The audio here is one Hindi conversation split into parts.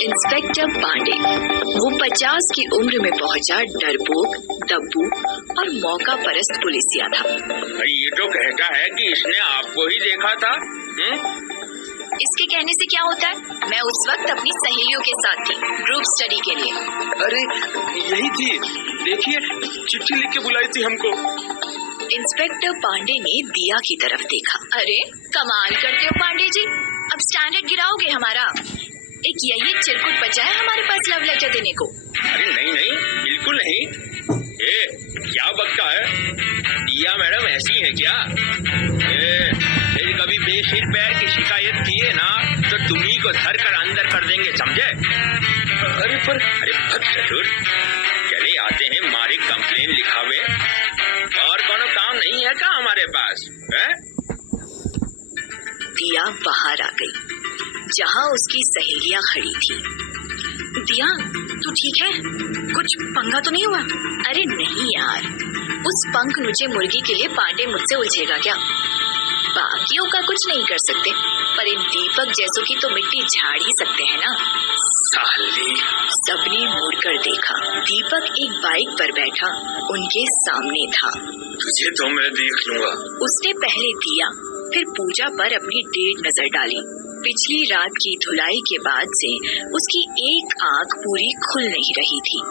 इंस्पेक्टर पांडे वो 50 की उम्र में पहुंचा डरपोक, दब्बू और मौका परस्त पुलिसिया था। ये तो कहता है कि इसने आपको ही देखा था। इसके कहने से क्या होता है? मैं उस वक्त अपनी सहेलियों के साथ थी, ग्रुप स्टडी के लिए। अरे यही थी, देखिए चिट्ठी लिख के बुलाई थी हमको। इंस्पेक्टर पांडे ने दिया की तरफ देखा। अरे कमाल करते हो पांडे जी, अब स्टैंडर्ड गिराओगे हमारा। एक यही चिरकुट बचा है हमारे पास लव लेटर देने को। अरे नहीं नहीं, बिल्कुल नहीं। क्या बकता है? दिया मैडम ऐसी है क्या? फिर कभी बेसिर पैर की शिकायत किए ना तो तुम्ही को धर कर अंदर कर देंगे, समझे? अरे भक्त ससुर, चले आते हैं मारे कंप्लेन लिखावे, और कोनो काम नहीं है क्या हमारे पास? है? दिया बाहर आ गई, जहाँ उसकी सहेलियां खड़ी थी। दिया, तू ठीक है? कुछ पंगा तो नहीं हुआ? अरे नहीं यार, उस पंख नुचे मुर्गी के लिए पांडे मुझसे उलझेगा क्या? बाकियों का कुछ नहीं कर सकते, पर इन दीपक जैसों की तो मिट्टी झाड़ ही सकते हैं ना। साली। सबने मुड़कर देखा। दीपक एक बाइक पर बैठा उनके सामने था। तुझे तो मैं देख लूंगा। उसने पहले दिया फिर पूजा पर अपनी डेढ़ नजर डाली। पिछली रात की धुलाई के बाद से उसकी एक आंख पूरी खुल नहीं रही थी।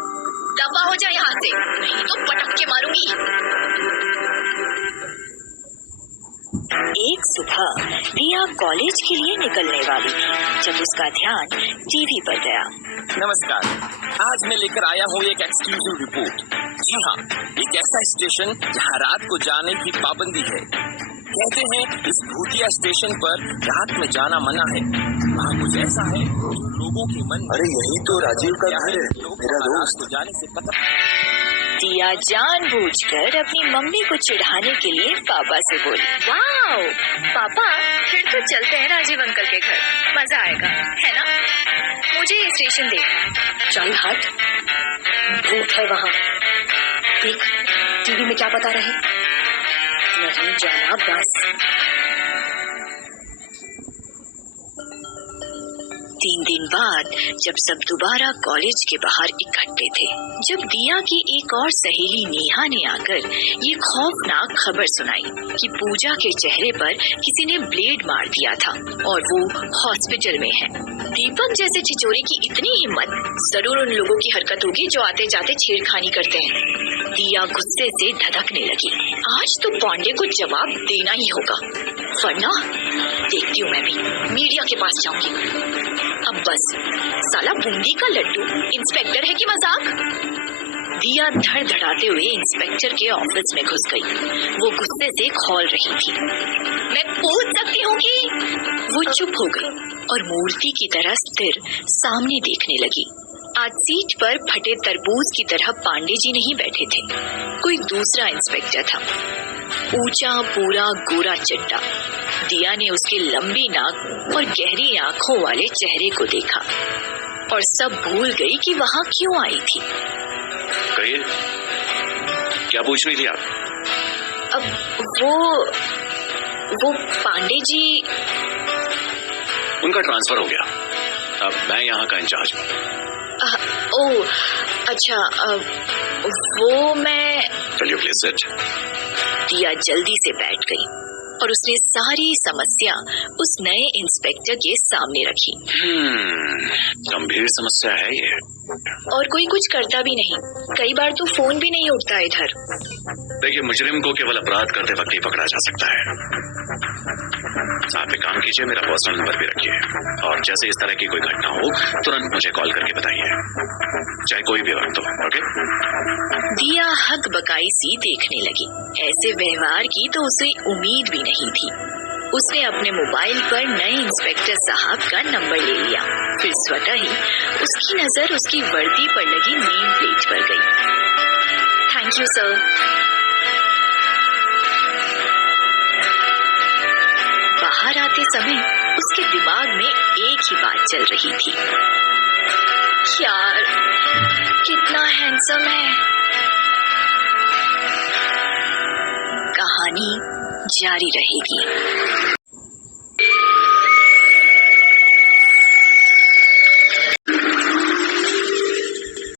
दफा हो जाए यहाँ से, नहीं तो पटक के मारूंगी। एक सुबह दिया कॉलेज के लिए निकलने वाली थी जब उसका ध्यान टीवी पर गया। नमस्कार, आज मैं लेकर आया हूँ एक एक्सक्लूसिव रिपोर्ट। जी हाँ, एक ऐसा स्टेशन जहाँ रात को जाने की पाबंदी है। कहते हैं इस भूतिया स्टेशन पर रात में जाना मना है। वहाँ कुछ ऐसा है लोगों के मन। अरे यही तो राजीव का घर है, मेरा दोस्त। जाने से पता। दिया जानबूझकर अपनी मम्मी को चिढ़ाने के लिए पापा से बोली, वाओ पापा, फिर तो चलते हैं राजीव अंकल के घर, मजा आएगा, है ना? मुझे ये स्टेशन देखना। चल हट, भूत है वहाँ। देख टीवी में क्या बता रहे, नहीं जाना बस। 3 दिन बाद जब सब दोबारा कॉलेज के बाहर इकट्ठे थे, जब दिया की एक और सहेली नेहा ने आकर ये खौफनाक खबर सुनाई कि पूजा के चेहरे पर किसी ने ब्लेड मार दिया था और वो हॉस्पिटल में है। दीपक जैसे छिचोरे की इतनी हिम्मत, जरूर उन लोगों की हरकत होगी जो आते जाते छेड़खानी करते हैं। दिया गुस्से से धधकने लगी। आज तो पांडे को जवाब देना ही होगा, वरना देखती हूँ मैं भी मीडिया के पास जाऊंगी। अब बस, साला बूंदी का लड्डू इंस्पेक्टर है कि मजाक? दिया धड़धड़ाते हुए इंस्पेक्टर के ऑफिस में घुस गई। वो गुस्से से खौल रही थी। मैं पूछ सकती हूँ कि? वो चुप हो गई और मूर्ति की तरह स्थिर सामने देखने लगी। आज सीट पर फटे तरबूज की तरह पांडे जी नहीं बैठे थे, कोई दूसरा इंस्पेक्टर था। ऊंचा, पूरा, गोरा चड्डा। दिया ने उसके लंबी नाक और गहरी आंखों वाले चेहरे को देखा और सब भूल गई कि वहाँ क्यों आई थी। कहिए, क्या पूछ रही थी आप? अब वो पांडे जी। उनका ट्रांसफर हो गया, अब मैं यहाँ का इंचार्ज हूँ। ओह अच्छा, वो मैं। चलिए प्लीज सिट। दिया जल्दी से बैठ गई और उसने सारी समस्या उस नए इंस्पेक्टर के सामने रखी। गंभीर समस्या है ये। और कोई कुछ करता भी नहीं, कई बार तो फोन भी नहीं उठता इधर। देखिए, मुजरिम को केवल अपराध करते वक्त ही पकड़ा जा सकता है। आप एक काम कीजिए, मेरा पर्सनल नंबर भी रखिए, और जैसे इस तरह की कोई घटना हो तुरंत मुझे कॉल करके बताइए, चाहे कोई भी वक्त हो। ओके? दिया हक बकाई सी देखने लगी। ऐसे व्यवहार की तो उसे उम्मीद भी नहीं थी। उसने अपने मोबाइल पर नए इंस्पेक्टर साहब का नंबर ले लिया। फिर स्वतः ही उसकी नजर उसकी वर्दी पर लगी नेम प्लेट पर गई। Thank you sir. बाहर आते समय उसके दिमाग में एक ही बात चल रही थी, यार कितना हैंडसम है। कहानी जारी रहेगी।